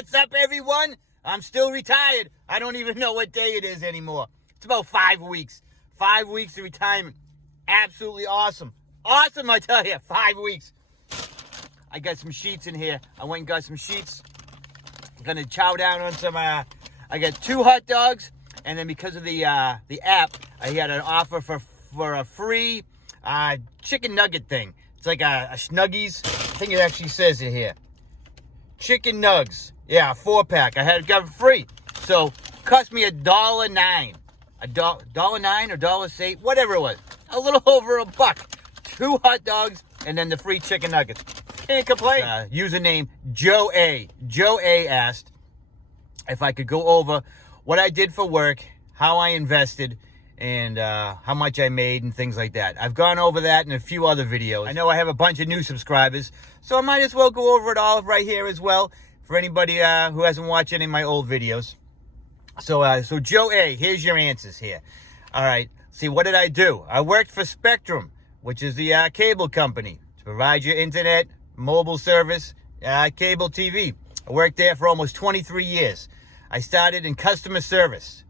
What's up, everyone? I'm still retired. I don't even know what day it is anymore. It's about 5 weeks. 5 weeks of retirement. Absolutely awesome. Awesome, I tell you. 5 weeks. I got some sheets in here. I went and got some sheets. I'm gonna chow down on some. I got 2 hot dogs, and then because of the app, I had an offer for a free chicken nugget thing. It's like a Snuggies. I think it actually says it here. Chicken nugs. Yeah, a 4-pack. I had it got it free. So cost me $1.09. $1.09 or $1.08, whatever it was. A little over $1. 2 hot dogs and then the free chicken nuggets. Can't complain. Username Joe A. Joe A asked if I could go over what I did for work, how I invested, and how much I made and things like that. I've gone over that in a few other videos. I know I have a bunch of new subscribers, so I might as well go over it all right here as well for anybody who hasn't watched any of my old videos. So Joe A, here's your answers here. All right, see, what did I do? I worked for Spectrum, which is the cable company, to provide your internet, mobile service, cable TV. I worked there for almost 23 years. I started in customer service.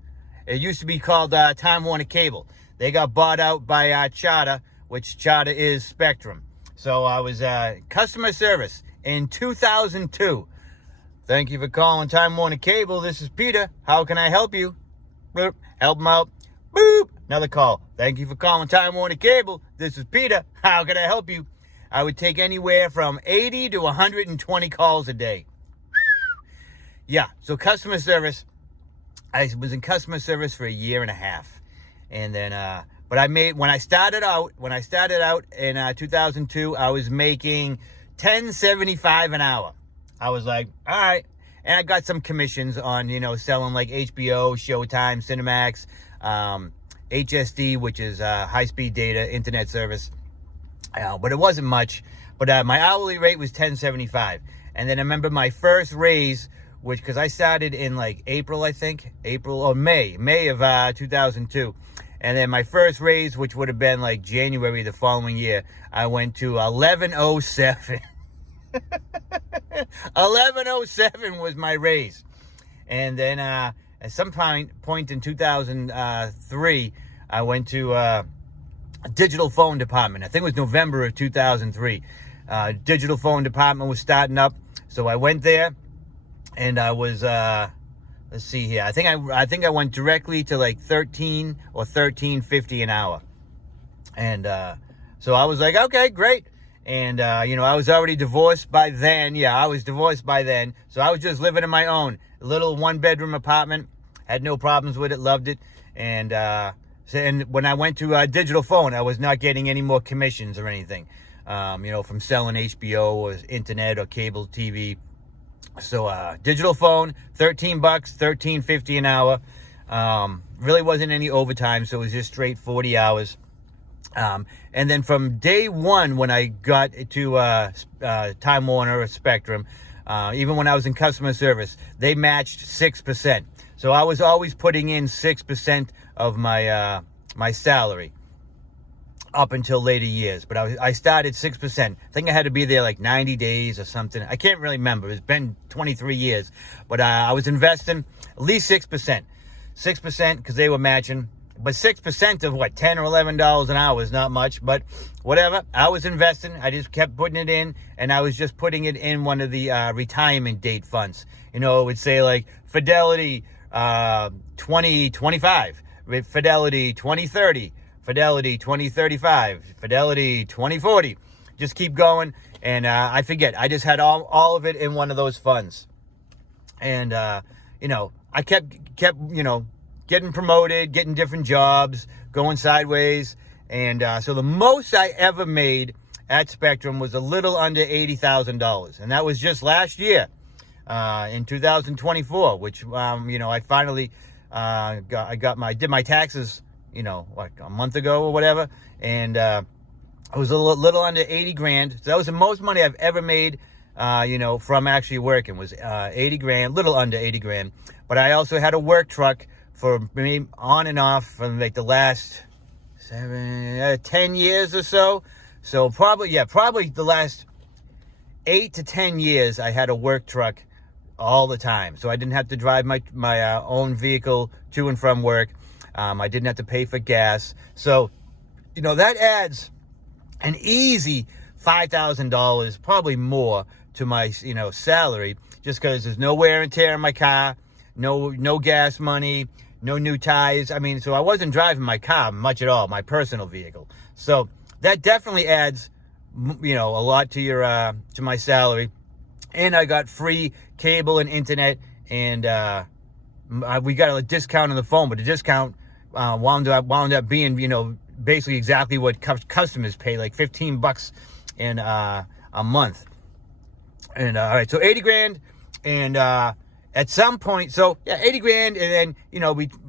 It used to be called Time Warner Cable. They got bought out by Charter, which Charter is Spectrum. So I was customer service in 2002. Thank you for calling Time Warner Cable. This is Peter. How can I help you? Boop. Help them out. Boop. Another call. Thank you for calling Time Warner Cable. This is Peter. How can I help you? I would take anywhere from 80 to 120 calls a day. Yeah, so customer service. I was in customer service for a year and a half. And then, but I made, when I started out in 2002, I was making $10.75 an hour. I was like, all right. And I got some commissions on, selling like HBO, Showtime, Cinemax, HSD, which is high-speed data internet service. But it wasn't much. But my hourly rate was $10.75. And then I remember my first raise, because I started in like April, I think. May of 2002. And then my first raise, which would have been like January the following year, I went to $11.07. $11.07 was my raise. And then at some point in 2003, I went to a digital phone department. I think it was November of 2003. Digital phone department was starting up. So I went there. And I was, let's see here. I think I went directly to like 13 or 13.50 an hour. And so I was like, okay, great. And I was already divorced by then. Yeah, I was divorced by then. So I was just living on my own, little 1-bedroom apartment. Had no problems with it. Loved it. And when I went to digital phone, I was not getting any more commissions or anything. From selling HBO or internet or cable TV. So digital phone, $13, $13.50 an hour. Really wasn't any overtime, so it was just straight 40 hours. And then from day one, when I got to Time Warner or Spectrum, even when I was in customer service, they matched 6%. So I was always putting in 6% of my my salary up until later years. But I started 6%. I think I had to be there like 90 days or something. I can't really remember. It's been 23 years. But I was investing at least 6%. 6% because they were matching. But 6% of what, $10 or $11 an hour is not much. But whatever. I was investing. I just kept putting it in. And I was just putting it in one of the retirement date funds. It would say like Fidelity 2025. Fidelity 2030. Fidelity 2035, Fidelity 2040. Just keep going. And I forget. I just had all of it in one of those funds. And, I kept getting promoted, getting different jobs, going sideways. And so the most I ever made at Spectrum was a little under $80,000. And that was just last year in 2024, which, I finally did my taxes like a month ago or whatever, and it was a little under 80 grand. So that was the most money I've ever made, from actually working, was 80 grand, little under 80 grand. But I also had a work truck for me on and off for like the last 10 years or so. So probably the last 8 to 10 years I had a work truck all the time. So I didn't have to drive my own vehicle to and from work. I didn't have to pay for gas. So, that adds an easy $5,000, probably more, to my, salary, just because there's no wear and tear in my car, no gas money, no new tires. I mean, so I wasn't driving my car much at all, my personal vehicle. So that definitely adds, a lot to to my salary. And I got free cable and internet, and we got a discount on the phone, but the discount wound up being, basically exactly what customers pay, like $15 in a month. And all right, so 80 grand, and at some point, so yeah, 80 grand, and then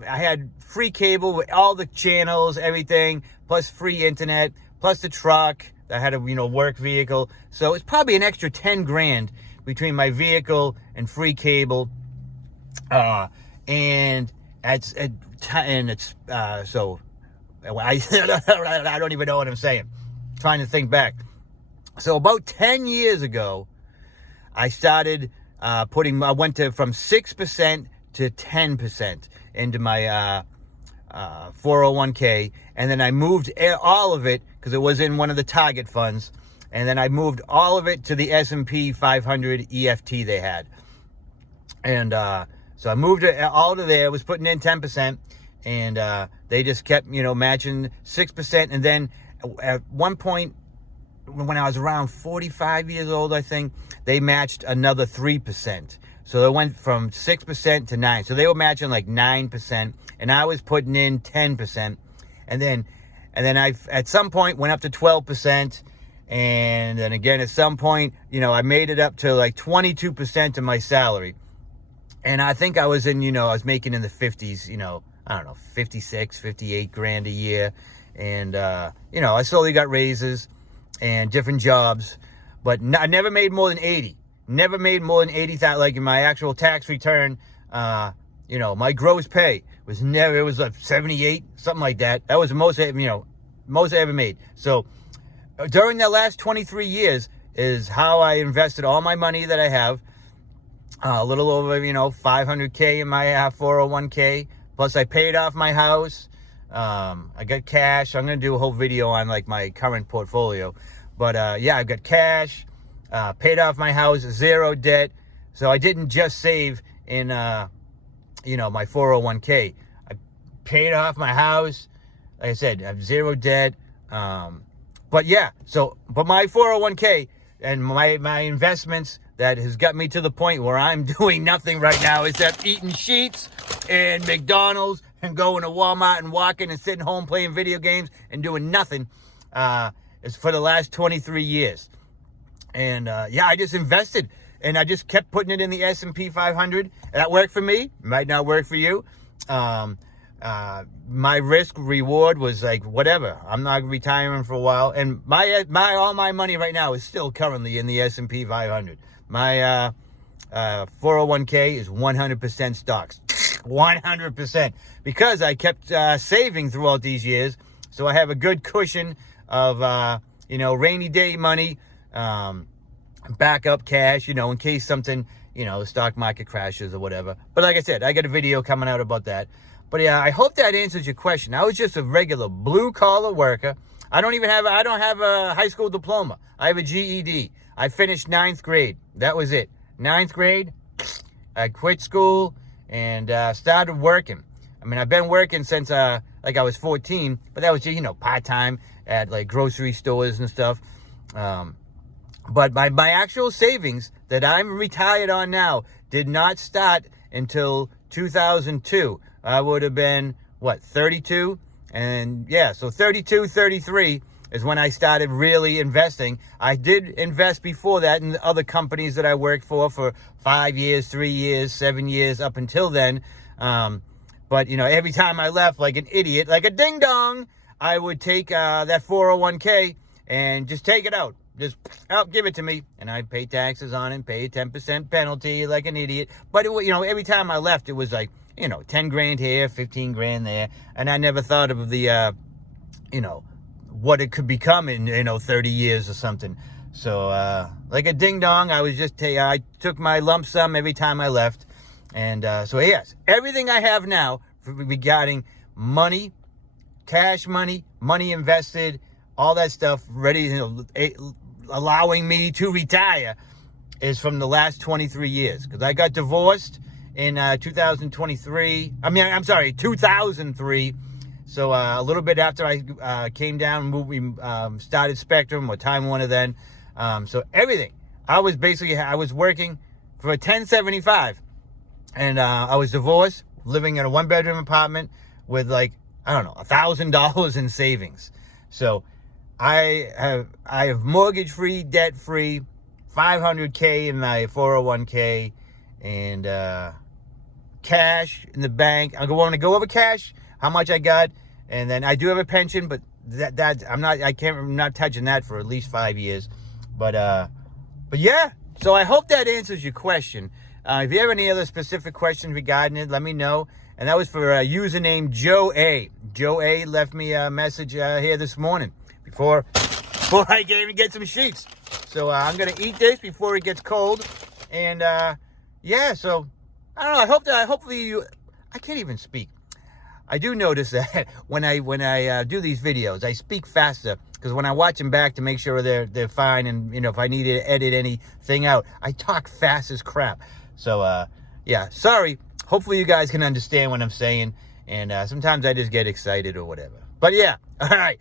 I had free cable with all the channels, everything, plus free internet, plus the truck. I had a work vehicle, so it's probably an extra 10 grand between my vehicle and free cable, and it's so I don't even know what I'm saying. Trying to think back. So about 10 years ago, I started I went from 6% to 10% into my 401k, and then I moved all of it, because it was in one of the target funds, and then I moved all of it to the S&P 500 EFT they had. And so I moved it all to there, was putting in 10%, and they just kept, matching 6%. And then at one point, when I was around 45 years old, I think, they matched another 3%. So it went from 6% to 9%. So they were matching like 9%, and I was putting in 10%. And then I, at some point, went up to 12%. And then again, at some point, I made it up to like 22% of my salary. And I think I was I was making in the 50s, I don't know, 56, 58 grand a year. And, I slowly got raises and different jobs, but I never made more than 80. Never made more than 80,000. Like in my actual tax return, my gross pay was never, it was like 78, something like that. That was the most, most I ever made. So during the last 23 years is how I invested all my money that I have. A little over, $500K in my 401k. Plus I paid off my house. I got cash. I'm going to do a whole video on like my current portfolio. But I've got cash, paid off my house, zero debt. So I didn't just save in, my 401k. I paid off my house. Like I said, I have zero debt. But my 401k and my investments that has got me to the point where I'm doing nothing right now except eating sheets and McDonald's and going to Walmart and walking and sitting home playing video games and doing nothing, is for the last 23 years. And I just invested, and I just kept putting it in the S&P 500. That worked for me. Might not work for you. My risk reward was like whatever. I'm not retiring for a while, and all my money right now is still currently in the S&P 500. My 401k is 100% stocks. 100%, because I kept saving throughout these years, so I have a good cushion of rainy day money, backup cash, in case something, the stock market crashes or whatever. But like I said, I got a video coming out about that. But yeah, I hope that answers your question. I was just a regular blue collar worker. I don't have a high school diploma. I have a GED. I finished 9th grade. That was it. 9th grade, I quit school and started working. I mean, I've been working since I was 14, but that was just, part-time at like grocery stores and stuff. But my actual savings that I'm retired on now did not start until 2002. I would have been, 32? And yeah, so 32, 33 is when I started really investing. I did invest before that in other companies that I worked for 5 years, 3 years, 7 years up until then. But, every time I left like an idiot, like a ding-dong, I would take that 401k and just take it out. Just give it to me. And I'd pay taxes on it, pay a 10% penalty like an idiot. But, every time I left, it was like, 10 grand here, 15 grand there. And I never thought of the, what it could become in, 30 years or something. So, like a ding dong, I took my lump sum every time I left. And so, yes, everything I have now regarding money, cash money, money invested, all that stuff ready, allowing me to retire is from the last 23 years. Because I got divorced in 2003. 2003. So a little bit after I came down, we started Spectrum or Time Warner then. So everything. I was working for a 1075. And I was divorced, living in a one-bedroom apartment with $1,000 in savings. So I have mortgage-free, debt-free, $500K in my 401K, and cash in the bank. I want to go over cash, how much I got, and then I do have a pension, but I'm not touching that for at least 5 years. But yeah. So I hope that answers your question. If you have any other specific questions regarding it, let me know. And that was for username Joe A. Joe A left me a message here this morning before I even get some sheets. So I'm gonna eat this before it gets cold. And yeah, so I don't know. Hopefully I can't even speak. I do notice that when I do these videos, I speak faster because when I watch them back to make sure they're fine, and if I need to edit anything out, I talk fast as crap. So yeah, sorry. Hopefully you guys can understand what I'm saying, and sometimes I just get excited or whatever. But yeah, all right.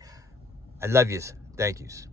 I love yous. Thank yous.